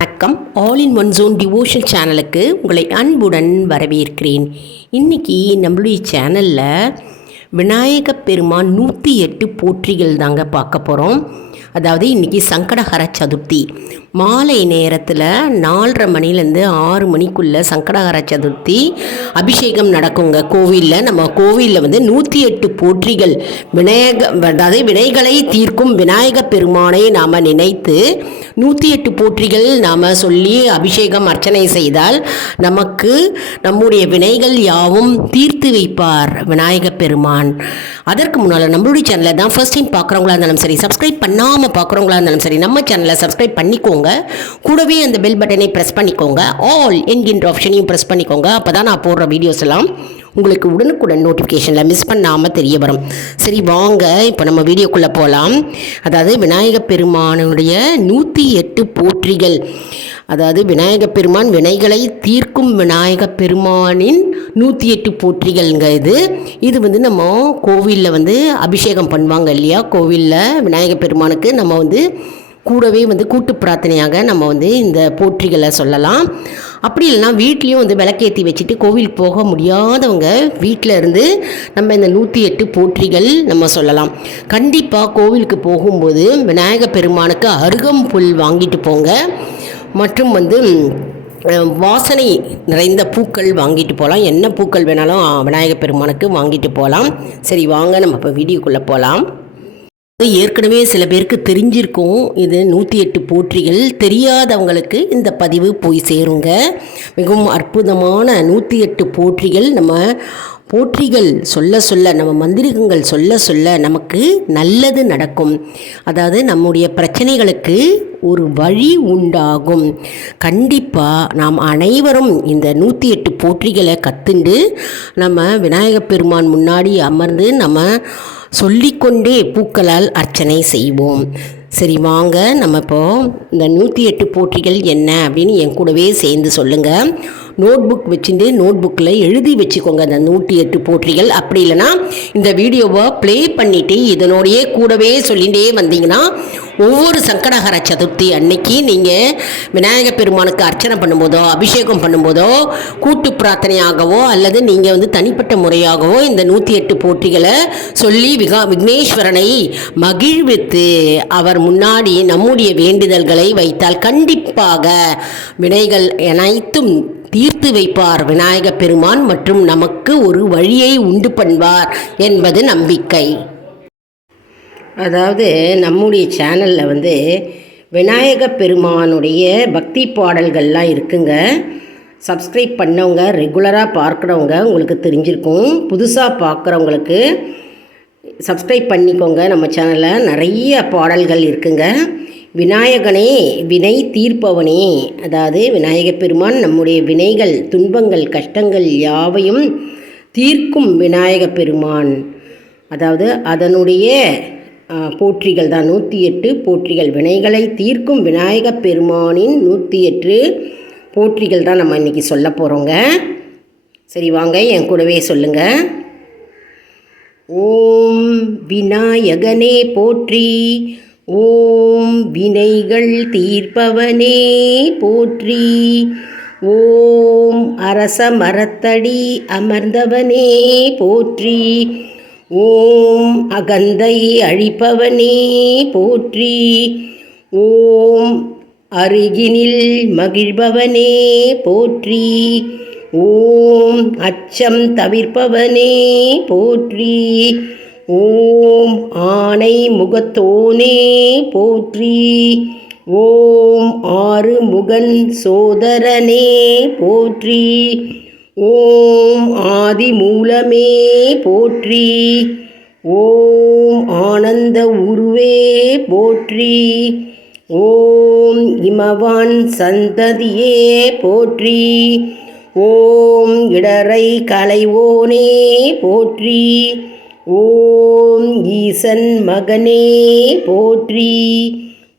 வணக்கம். All in one zone devotion சேனலுக்கு உங்களை அன்புடன் வரவேற்கிறேன். இன்னைக்கு நம்மளுடைய சேனலில் விநாயக பெருமான் நூற்றி எட்டு போற்றிகள் தாங்க பார்க்க போகிறோம் அதாவது இன்றைக்கி சங்கடஹர சதுர்த்தி. மாலை நேரத்தில் நாலரை மணிலேருந்து ஆறு மணிக்குள்ளே சங்கடகர சதுர்த்தி அபிஷேகம் நடக்குங்க. கோவிலில் நம்ம கோவிலில் வந்து நூற்றி எட்டு போற்றிகள் விநாயக அதாவது வினைகளை தீர்க்கும் விநாயக பெருமானை நாம் நினைத்து நூற்றி எட்டு போற்றிகள் நாம் சொல்லி அபிஷேகம் அர்ச்சனை செய்தால் நமக்கு நம்முடைய வினைகள் யாவும் தீர்த்து வைப்பார் விநாயக பெருமான். அதற்கு முன்னால் நம்மளுடைய சேனலை தான் ஃபர்ஸ்ட் டைம் பார்க்குறவங்களா இருந்தாலும் சரி சப்ஸ்கிரைப் பண்ணாமல் பார்க்குறவங்களா இருந்தாலும் சரி நம்ம சேனலை சப்ஸ்கிரைப் பண்ணிக்கோங்க. கூடவே அந்த பெல் பட்டனை ப்ரெஸ் பண்ணிக்கோங்க. ஆல் என்கின்ற ஆப்ஷனையும் ப்ரெஸ் பண்ணிக்கோங்க. அப்போ தான் நான் போடுற வீடியோஸ் எல்லாம் உங்களுக்கு உடனுக்குடன் நோட்டிஃபிகேஷனில் மிஸ் பண்ணாமல் தெரிய வரும். சரி வாங்க. இப்போ நம்ம வீடியோக்குள்ளே போகலாம் அதாவது விநாயகப் பெருமானுடைய நூற்றி எட்டு போற்றிகள். அதாவது விநாயகப் பெருமான் வினைகளை தீர்க்கும் விநாயகப் பெருமானின் நூற்றி எட்டு போற்றிகள்ங்க இது. இது வந்து நம்ம கோவிலில் வந்து அபிஷேகம் பண்ணுவாங்க இல்லையா? கோவிலில் விநாயகப் பெருமானுக்கு நம்ம வந்து கூடவே வந்து கூட்டு பிரார்த்தனையாக நம்ம வந்து இந்த போற்றிகளை சொல்லலாம். அப்படி இல்லைனா வீட்லேயும் வந்து விளக்கேற்றி வச்சுட்டு கோவிலுக்கு போக முடியாதவங்க வீட்டில் இருந்து நம்ம இந்த நூற்றி எட்டு போற்றிகள் நம்ம சொல்லலாம். கண்டிப்பாக கோவிலுக்கு போகும்போது விநாயக பெருமானுக்கு அருகம்புல் வாங்கிட்டு போங்க. மற்றும் வந்து வாசனை நிறைந்த பூக்கள் வாங்கிட்டு போகலாம் என்ன பூக்கள் வேணாலும் விநாயகப் பெருமானுக்கு வாங்கிட்டு போகலாம் சரி வாங்க நம்ம இப்போ வீடியோக்குள்ளே போகலாம் ஏற்கனவே சில பேருக்கு தெரிஞ்சிருக்கும் இது நூற்றி எட்டு போற்றிகள். தெரியாதவங்களுக்கு இந்த பதிவு போய் சேருங்க. மிகவும் அற்புதமான நூற்றி எட்டு போற்றிகள். நம்ம போற்றிகள் சொல்ல சொல்ல நம்ம மந்திரிகங்கள் சொல்ல சொல்ல நமக்கு நல்லது நடக்கும். அதாவது நம்முடைய பிரச்சனைகளுக்கு ஒரு வழி உண்டாகும். கண்டிப்பாக நாம் அனைவரும் இந்த நூற்றி எட்டு போற்றிகளை கற்றுண்டு நம்ம விநாயகப் பெருமான் முன்னாடி அமர்ந்து நம்ம சொல்லிக்கொண்டே பூக்களால் அர்ச்சனை செய்வோம். சரி வாங்க. நம்ம இப்போ இந்த நூற்றி எட்டு போட்டிகள் என்ன அப்படின்னு என் கூடவே சேர்ந்து சொல்லுங்கள் நோட் புக் வச்சுட்டு நோட் புக்கில் எழுதி வச்சுக்கோங்க அந்த நூற்றி எட்டு போற்றிகள் அப்படி இல்லைன்னா இந்த வீடியோவை ப்ளே பண்ணிவிட்டு இதனோடையே கூடவே சொல்லிகிட்டே வந்தீங்கன்னா ஒவ்வொரு சங்கடகர சதுர்த்தி அன்னைக்கு நீங்கள் விநாயகர் பெருமானுக்கு அர்ச்சனை பண்ணும்போதோ அபிஷேகம் பண்ணும்போதோ கூட்டு பிரார்த்தனையாகவோ அல்லது நீங்கள் வந்து தனிப்பட்ட முறையாகவோ இந்த நூற்றி எட்டு போற்றிகளை சொல்லி விகா விக்னேஸ்வரனை மகிழ்வித்து அவர் முன்னாடி நம்முடைய வேண்டுதல்களை வைத்தால் கண்டிப்பாக வினைகள் அனைத்தும் தீர்த்து வைப்பார் விநாயக பெருமான் மற்றும் நமக்கு ஒரு வழியை உண்டு பண்ணுவார் என்பது நம்பிக்கை. அதாவது நம்முடைய சேனலில் வந்து விநாயக பெருமானுடைய பக்தி பாடல்கள்லாம் இருக்குங்க. சப்ஸ்கிரைப் பண்ணவங்க ரெகுலராக பார்க்குறவங்க உங்களுக்கு தெரிஞ்சிருக்கும். புதுசாக பார்க்குறவங்களுக்கு சப்ஸ்கிரைப் பண்ணிக்கோங்க. நம்ம சேனலில் நிறைய பாடல்கள் இருக்குங்க. விநாயகனே வினை தீர்ப்பவனே. அதாவது விநாயக பெருமான் நம்முடைய வினைகள் துன்பங்கள் கஷ்டங்கள் யாவையும் தீர்க்கும் விநாயக பெருமான். அதாவது அதனுடைய போற்றிகள் தான். நூற்றி எட்டு போற்றிகள் வினைகளை தீர்க்கும் விநாயகப் பெருமானின் நூற்றி எட்டு போற்றிகள் தான் நம்ம இன்றைக்கி சொல்ல போகிறோங்க சரி வாங்க என் கூடவே சொல்லுங்கள் ஓம் விநாயகனே போற்றி ஓம் வினைகள் தீர்ப்பவனே போற்றி ஓம் அரச மரத்தடி அமர்ந்தவனே போற்றி ஓம் அகந்தை அழிப்பவனே போற்றி. ஓம் அருகினில் மகிழ்பவனே போற்றி. ஓம் அச்சம் தவிர்ப்பவனே போற்றி. ஓம் ஆனை முகத்தோனே போற்றி. ஓம் ஆறு முகன் சோதரனே போற்றி. ஓம் ஆதி மூலமே போற்றி. ஓம் ஆனந்த உருவே போற்றி. ஓம் இமவான் சந்ததியே போற்றி. ஓம் இடரை கலைவோனே போற்றி. ஓம் ஈசன் மகனே போற்றி.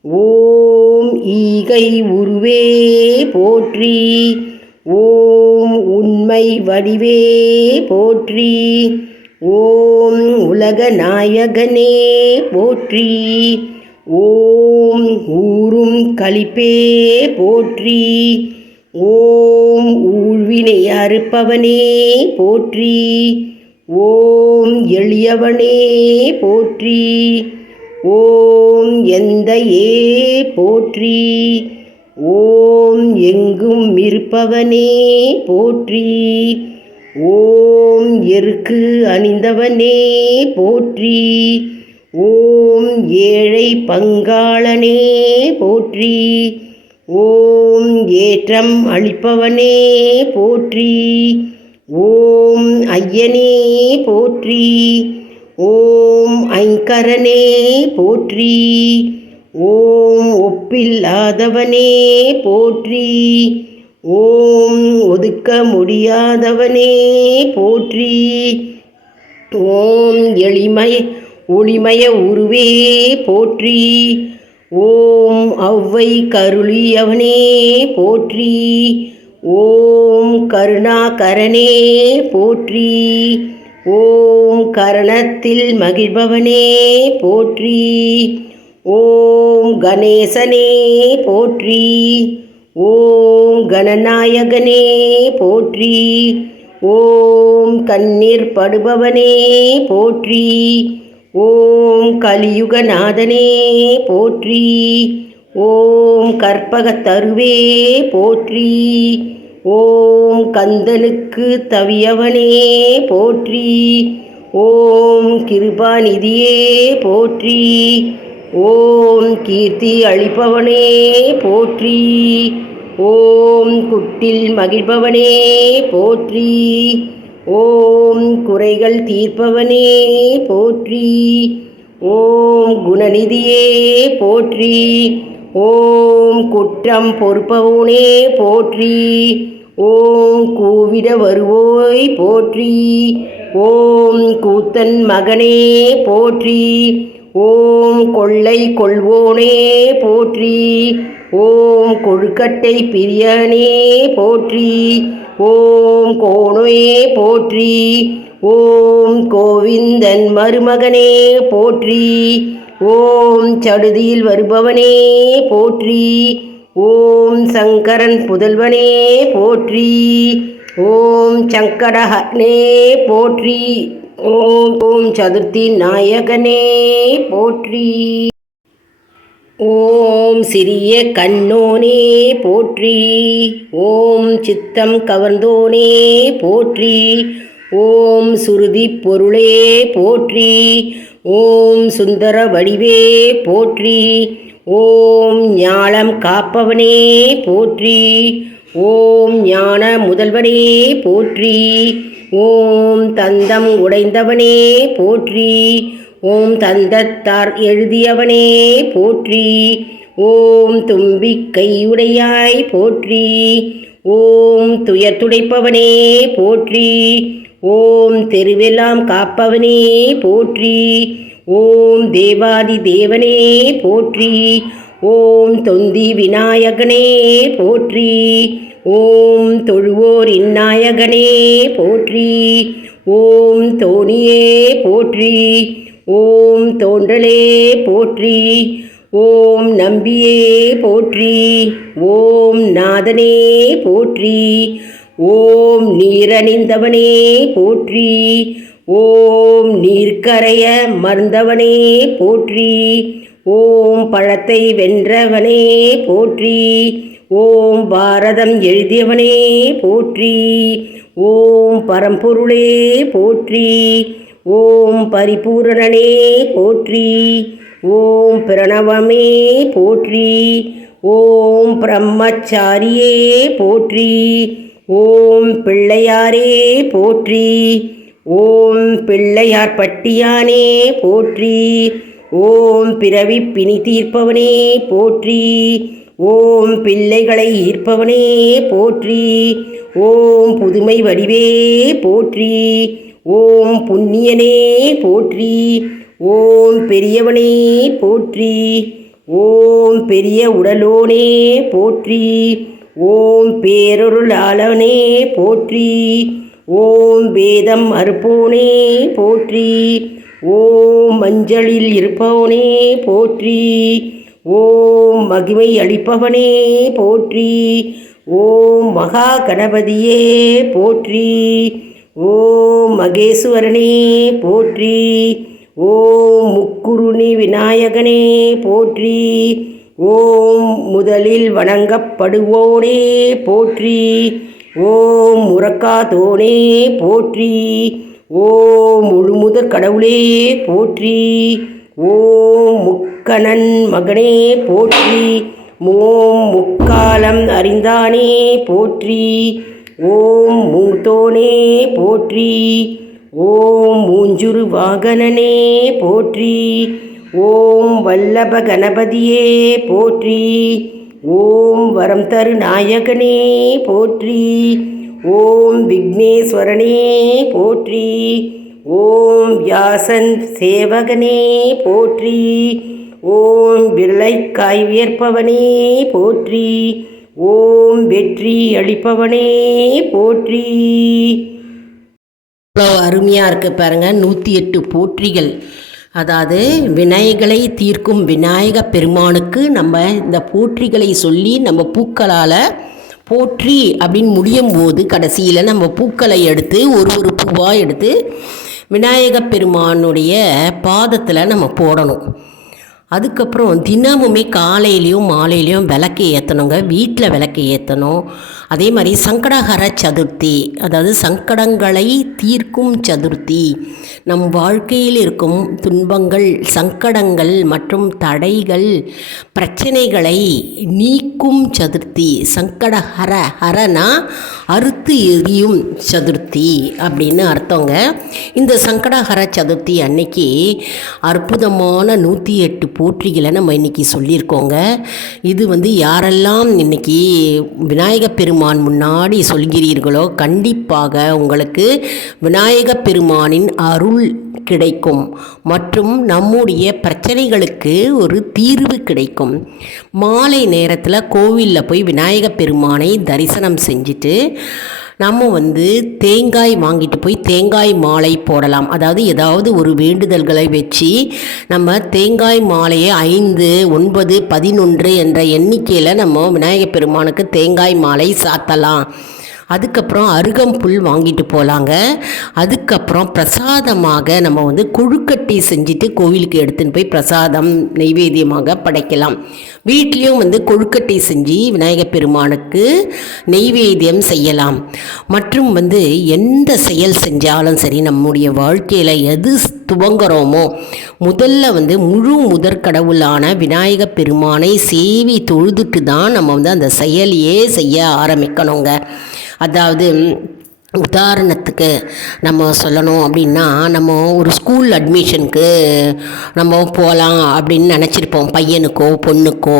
ஓம் ஈகை உருவே போற்றி. ஓம் உண்மை வடிவே போற்றி. ஓம் உலக நாயகனே போற்றி. ஓம் ஊரும் களிப்பே போற்றி. ஓம் ஊழ்வினை அறுப்பவனே போற்றி. ஓம் எளியவனே போற்றி. ஓம் எந்த ஏ போற்றி. ஓம் எங்கும் இருப்பவனே போற்றி. ஓம் எருக்கு அணிந்தவனே போற்றி. ஓம் ஏழை பங்காளனே போற்றி. ஓம் ஏற்றம் அளிப்பவனே போற்றி. ஓம் ஐயனே போற்றி. ஓம் ஐங்கரனே போற்றி. ஓம் ஒப்பில்லாதவனே போற்றி. ஓம் ஒதுக்க முடியாதவனே போற்றி. ஓம் எளிமை ஒளிமய உருவே போற்றி. ஓம் ஔவை கருளியவனே போற்றி. ஓம் கருணாகரனே போற்றி. ஓம் கரணத்தில் மகிழ்பவனே போற்றி. ஓம் கணேசனே போற்றி. ஓம் கணநாயகனே போற்றி. ஓம் கண்ணீர் படுபவனே போற்றி. ஓம் கலியுகநாதனே போற்றி. ஓம் கற்பகத்தருவே போற்றி. ஓம் கந்தனுக்கு தவியவனே போற்றி. ஓம் கிருபாநிதியே போற்றி. ஓம் கீர்த்தி அளிப்பவனே போற்றி. ஓம் குட்டில் மகிழ்பவனே போற்றி. ஓம் குறைகள் தீர்ப்பவனே போற்றி. ஓம் குணநிதியே போற்றி. ஓம் குற்றம் பொறுப்பவனே போற்றி. ஓம் கூவிட வருவோய் போற்றி. ஓம் கூத்தன் மகனே போற்றி. ஓம் கொள்ளை கொள்வோனே போற்றி. ஓம் கொழுக்கட்டை பிரியனே போற்றி. ஓம் கோணே போற்றி. ஓம் கோவிந்தன் மருமகனே போற்றி. ஓம் சடுதியில் வருபவனே போற்றி. ஓம் சங்கரன் புதல்வனே போற்றி. ஓம் சங்கடஹனே போற்றி. ஓம் ஓம் சதுர்த்தி நாயகனே போற்றி. ஓம் சிறிய கண்ணோனே போற்றி. ஓம் சித்தம் கவர்ந்தோனே போற்றி. ஓம் சுருதி பொருளே போற்றி. ஓம் சுந்தர வடிவே போற்றி. ஓம் ஞாலம் காப்பவனே போற்றி. ஓம் ஞான முதல்வனே போற்றி. ஓம் தந்தம் உடைந்தவனே போற்றி. ஓம் தந்தத்தார் எழுதியவனே போற்றி. ஓம் தும்பிக்கையுடையாய் போற்றி. ஓம் துயர் துடைப்பவனே போற்றி. ஓம் தெருவெல்லாம் காப்பவனே போற்றி. ஓம் தேவாதி தேவனே போற்றி. ஓம் தொந்தி விநாயகனே போற்றி. ஓம் தொழுவோர் இந்நாயகனே போற்றி. ஓம் தோணியே போற்றி. ஓம் தோன்றலே போற்றி. ஓம் நம்பியே போற்றி. ஓம் நாதனே போற்றி. ஓம் நீரணிந்தவனே போற்றி. ஓம் நீர்க்கரைய மருந்தவனே போற்றி. ஓம் பழத்தை வென்றவனே போற்றி. ஓம் பாரதம் எழுதியவனே போற்றி. ஓம் பரம்பொருளே போற்றி. ஓம் பரிபூரணனே போற்றி. ஓம் பிரணவமே போற்றி. ஓம் பிரம்மச்சாரியே போற்றி. ஓம் பிள்ளையாரே போற்றி. ஓம் பிள்ளையார் பட்டியானே போற்றி. ஓம் பிறவி பிணி தீர்ப்பவனே போற்றி. ஓம் பிள்ளைகளை ஈர்ப்பவனே போற்றி. ஓம் புதுமை வடிவே போற்றி. ஓம் புண்ணியனே போற்றி. ஓம் பெரியவனே போற்றி. ஓம் பெரிய உடலோனே போற்றி. ஓம் பேரொருளாளனே போற்றி. ஓம் வேதம் அறுப்போனே போற்றி. ஓம் மஞ்சளில் இருப்பவனே போற்றி. ஓம் மகிமை அளிப்பவனே போற்றி. ஓம் மகா கணபதியே போற்றி. ஓம் மகேஸ்வரனே போற்றி. ஓம் முக்குருணி விநாயகனே போற்றி. ஓம் முதலில் வணங்கப்படுவோனே போற்றி. ஓம் முறக்காதோனே போற்றி. ஓம் முழுமுதற் கடவுளே போற்றி. ஓம் முக் முக்கணன் மகனே போற்றி. ஓம் முக்காலம் அறிந்தானே போற்றி. ஓம் மூத்தோனே போற்றி. ஓம் மூஞ்சுரு வாகனனே போற்றி. ஓம் வல்லப கணபதியே போற்றி. ஓம் வரம் தரு நாயகனே போற்றி. ஓம் விக்னேஸ்வரனே போற்றி. ஓம் வியாசன் சேவகனே போற்றி. ஓம் விரலைக்காய் வியர்ப்பவனே போற்றி. ஓம் வெற்றி அளிப்பவனே போற்றி. இவ்வளோ அருமையாக இருக்குது பாருங்கள் நூற்றி எட்டு போற்றிகள். அதாவது விநாயகளை தீர்க்கும் விநாயக பெருமானுக்கு நம்ம இந்த போற்றிகளை சொல்லி நம்ம பூக்களால் போற்றி அப்படின்னு முடியும் போது கடைசியில் நம்ம பூக்களை எடுத்து ஒரு ஒரு பூவாக எடுத்து விநாயக பெருமானுடைய பாதத்தில் நம்ம போடணும். அதுக்கப்புறம் தினமுமே காலையிலையும் மாலையிலையும் விளக்கு ஏற்றணுங்க வீட்டில் விளக்கு ஏற்றணும் அதே மாதிரி சங்கடகர சதுர்த்தி அதாவது சங்கடங்களை தீர்க்கும் சதுர்த்தி. நம் வாழ்க்கையில் இருக்கும் துன்பங்கள் சங்கடங்கள் மற்றும் தடைகள் பிரச்சனைகளை நீக்கும் சதுர்த்தி. சங்கடஹர ஹரனா அறுத்து எரியும் சதுர்த்தி அப்படின்னு அர்த்தங்க. இந்த சங்கடஹர சதுர்த்தி அன்னைக்கு அற்புதமான நூற்றி எட்டு போற்றிகளை நம்ம இன்றைக்கி சொல்லியிருக்கோங்க. இது வந்து யாரெல்லாம் இன்றைக்கி விநாயக பெருமான் முன்னாடி சொல்கிறீர்களோ கண்டிப்பாக உங்களுக்கு விநாயக பெருமானின் அருள் கிடைக்கும். மற்றும் நம்முடைய பிரச்சனைகளுக்கு ஒரு தீர்வு கிடைக்கும். மாலை நேரத்தில் கோவிலில் போய் விநாயக பெருமானை தரிசனம் செஞ்சுட்டு நம்ம வந்து தேங்காய் வாங்கிட்டு போய் தேங்காய் மாலை போடலாம். அதாவது ஏதாவது ஒரு வேண்டுதல்களை வச்சு நம்ம தேங்காய் மாலையை ஐந்து ஒன்பது பதினொன்று என்ற எண்ணிக்கையில் நம்ம விநாயகப் பெருமானுக்கு தேங்காய் மாலை சாத்தலாம். அதுக்கப்புறம் அருகம்புல் வாங்கிட்டு போகலாங்க அதுக்கப்புறம் பிரசாதமாக நம்ம வந்து கொழுக்கட்டை செஞ்சுட்டு கோவிலுக்கு எடுத்துன்னு போய் பிரசாதம் நெய்வேத்தியமாக படைக்கலாம். வீட்லேயும் வந்து கொழுக்கட்டை செஞ்சு விநாயகப் பெருமானுக்கு நெய்வேத்தியம் செய்யலாம். மற்றும் வந்து எந்த செயல் செஞ்சாலும் சரி நம்முடைய வாழ்க்கையில் எது துவங்குறோமோ முதல்ல வந்து முழு முதற் கடவுளான விநாயக பெருமானை சேவி தொழுதுட்டு தான் நம்ம வந்து அந்த செயலையே செய்ய ஆரம்பிக்கணுங்க. அதாவது உதாரணத்துக்கு நம்ம சொல்லணும் அப்படின்னா நம்ம ஒரு ஸ்கூல் அட்மிஷனுக்கு நம்ம போகலாம் அப்படின்னு நினச்சிருப்போம் பையனுக்கோ பொண்ணுக்கோ.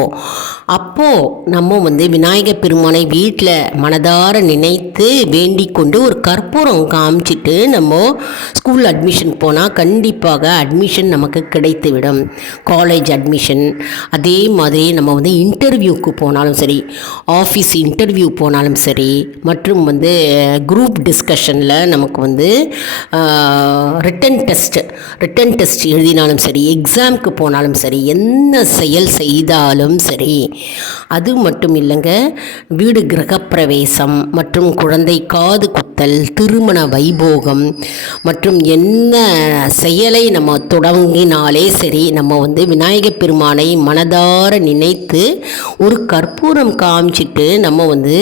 அப்போது நம்ம வந்து விநாயகர் பெருமானை வீட்டில் மனதார நினைத்து வேண்டி கொண்டு ஒரு கற்பூரம் காமிச்சிட்டு நம்ம ஸ்கூல் அட்மிஷன் போனால் கண்டிப்பாக அட்மிஷன் நமக்கு கிடைத்துவிடும். காலேஜ் அட்மிஷன் அதே மாதிரி நம்ம வந்து இன்டர்வியூக்கு போனாலும் சரி ஆஃபீஸ் இன்டர்வியூ போனாலும் சரி மற்றும் வந்து குரூப் டிஸ்கஷனில் நமக்கு வந்து ரிட்டன் டெஸ்ட் ரிட்டன் டெஸ்ட் எழுதினாலும் சரி எக்ஸாமுக்கு போனாலும் சரி என்ன செயல் செய்தாலும் சரி அது மட்டும் இல்லைங்க வீடு கிரகப்பிரவேசம் மற்றும் குழந்தை காது குத்தல் திருமண வைபோகம் மற்றும் என்ன செயலை நம்ம தொடங்கினாலே சரி நம்ம வந்து விநாயகப் பெருமானை மனதார நினைத்து ஒரு கற்பூரம் காமிச்சிட்டு நம்ம வந்து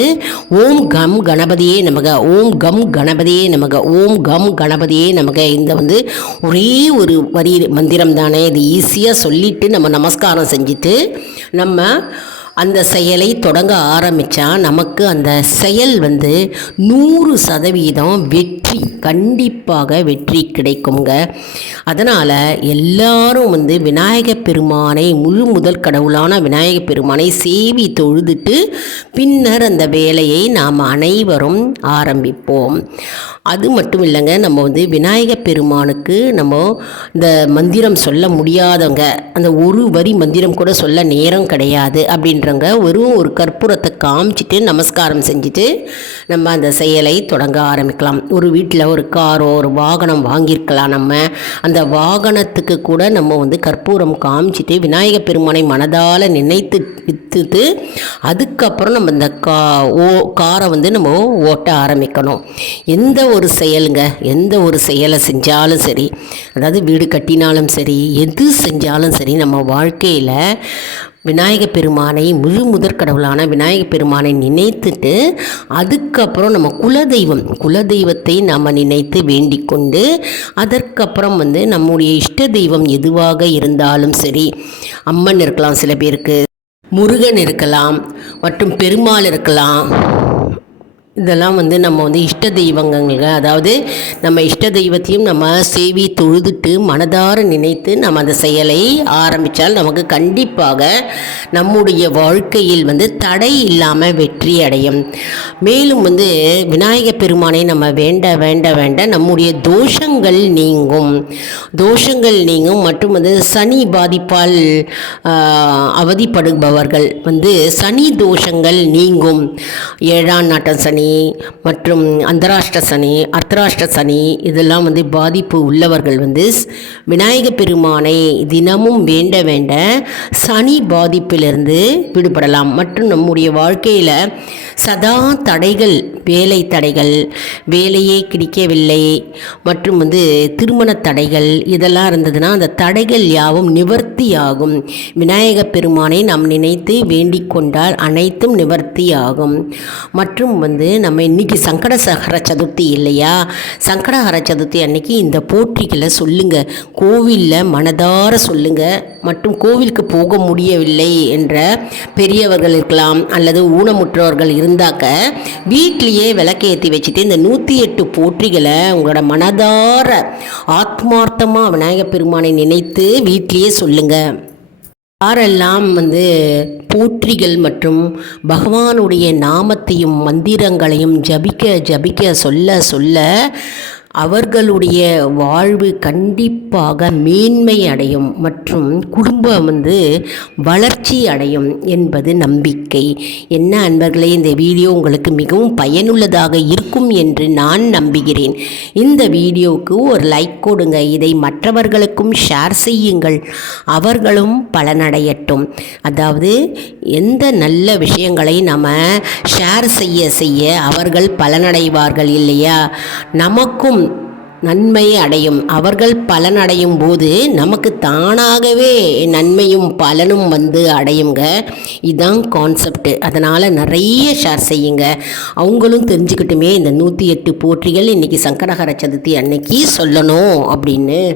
ஓம் கம் கணபதியே நமக ஓம் கம் கணபதியே நமக ஓம் கம் கணபதியே நமக. இந்த வந்து ஒரே ஒரு வரி மந்திரம் தானே இது ஈஸியாக சொல்லிட்டு நம்ம நமஸ்காரம் செஞ்சுட்டு நம்ம அந்த செயலை தொடங்க ஆரம்பித்தா நமக்கு அந்த செயல் வந்து நூறு சதவீதம் வெற்றி கண்டிப்பாக வெற்றி கிடைக்குங்க அதனால் எல்லாரும் வந்து விநாயகப் பெருமானை முழு முதல் கடவுளான விநாயகப் பெருமானை சேவி தொழுதுட்டு பின்னர் அந்த வேலையை நாம் அனைவரும் ஆரம்பிப்போம். அது மட்டும் இல்லைங்க நம்ம வந்து விநாயக பெருமானுக்கு நம்ம இந்த மந்திரம் சொல்ல முடியாதவங்க அந்த ஒரு வரி மந்திரம் கூட சொல்ல நேரம் கிடையாது அப்படின்றவங்க வெறும் ஒரு கற்பூரத்தை காமிச்சிட்டு நமஸ்காரம் செஞ்சுட்டு நம்ம அந்த செயலை தொடங்க ஆரம்பிக்கலாம். ஒரு வீட்டில் ஒரு காரோ ஒரு வாகனம் வாங்கியிருக்கலாம் நம்ம. அந்த வாகனத்துக்கு கூட நம்ம வந்து கற்பூரம் காமிச்சிட்டு விநாயக பெருமானை மனதால் நினைத்து வித்துட்டு அதுக்கப்புறம் நம்ம இந்த கா ஓ காரை வந்து நம்ம ஓட்ட ஆரம்பிக்கணும். எந்த ஒரு ஒரு செயலுங்க. எந்த ஒரு செயலை செஞ்சாலும் சரி அதாவது வீடு கட்டினாலும் சரி எது செஞ்சாலும் சரி நம்ம வாழ்க்கையில் விநாயக பெருமானை முழு முதற் கடவுளான விநாயக பெருமானை நினைத்துட்டு அதுக்கப்புறம் நம்ம குலதெய்வம் குலதெய்வத்தை நாம் நினைத்து வேண்டிக் கொண்டு அதற்கப்புறம் வந்து நம்முடைய இஷ்ட தெய்வம் எதுவாக இருந்தாலும் சரி அம்மன் இருக்கலாம் சில பேருக்கு முருகன் இருக்கலாம் மற்றும் பெருமாள் இருக்கலாம் இதெல்லாம் வந்து நம்ம வந்து இஷ்ட தெய்வங்கங்க அதாவது நம்ம இஷ்ட தெய்வத்தையும் நம்ம சேவி தொழுதுட்டு மனதார நினைத்து நம்ம அந்த செயலை ஆரம்பித்தால் நமக்கு கண்டிப்பாக நம்முடைய வாழ்க்கையில் வந்து தடை இல்லாமல் வெற்றி அடையும். மேலும் வந்து விநாயக பெருமானை நம்ம வேண்ட வேண்ட வேண்ட நம்முடைய தோஷங்கள் நீங்கும். தோஷங்கள் நீங்கும். மற்றும் வந்து சனி பாதிப்பால் அவதிப்படுபவர்கள் வந்து சனி தோஷங்கள் நீங்கும். ஏழாம் நாட்டம் சனி மற்றும் அந்தராஷ்ட்ர சனி அர்த்தராஷ்டிர சனி இதெல்லாம் வந்து பாதிப்பு உள்ளவர்கள் வந்து ஸ்- விநாயக பெருமானை தினமும் வேண்ட வேண்ட சனி பாதிப்பிலிருந்து விடுபடலாம். மற்றும் நம்முடைய வாழ்க்கையில் சதா தடைகள் வேலை தடைகள் வேலையே கிடைக்கவில்லை மற்றும் வந்து திருமண தடைகள் இதெல்லாம் இருந்ததுன்னா அந்த தடைகள் யாவும் நிவர்த்தியாகும். விநாயக பெருமானை நாம் நினைத்து வேண்டிக் கொண்டால் அனைத்தும் நிவர்த்தியாகும். மற்றும் வந்து நம்ம இன்னைக்கு சங்கடசகர சதுர்த்தி இல்லையா? சங்கடஹர சதுர்த்தி அன்னைக்கு இந்த போற்றிகளை சொல்லுங்க. கோவிலில் மனதார சொல்லுங்க. மற்றும் கோவிலுக்கு போக முடியவில்லை என்ற பெரியவர்கள் இருக்கலாம் அல்லது ஊனமுற்றவர்கள் இருந்தாக்க வீட்லேயே விளக்கேற்றி வச்சுட்டு இந்த நூற்றி எட்டு போற்றிகளை உங்களோட மனதார ஆத்மார்த்தமாக விநாயகப் பெருமானை நினைத்து வீட்லேயே சொல்லுங்கள் யாரெல்லாம் வந்து போற்றிகள் மற்றும் பகவானுடைய நாமத்தையும் மந்திரங்களையும் ஜபிக்க ஜபிக்க சொல்ல சொல்ல அவர்களுடைய வாழ்வு கண்டிப்பாக மேன்மை அடையும் மற்றும் குடும்பம் வந்து வளர்ச்சி அடையும் என்பது நம்பிக்கை. என்ன அன்பர்களே இந்த வீடியோ உங்களுக்கு மிகவும் பயனுள்ளதாக இருக்கும் என்று நான் நம்புகிறேன். இந்த வீடியோவுக்கு ஒரு லைக் கொடுங்க. இதை மற்றவர்களுக்கும் ஷேர் செய்யுங்கள். அவர்களும் பலனடையட்டும். அதாவது எந்த நல்ல விஷயங்களை நம்ம ஷேர் செய்ய செய்ய அவர்கள் பலனடைவார்கள் இல்லையா? நமக்கும் நன்மை அடையும். அவர்கள் பலனடையும் போது நமக்கு தானாகவே நன்மையும் பலனும் வந்து அடையுங்க. இதுதான் கான்செப்ட் அதனால் நிறைய ஷேர் செய்யுங்க. அவங்களும் தெரிஞ்சுக்கிட்டுமே இந்த நூற்றி எட்டு போற்றிகள் இன்றைக்கி சங்கரகர சதுர்த்தி அன்னைக்கு சொல்லணும் அப்படின்னு.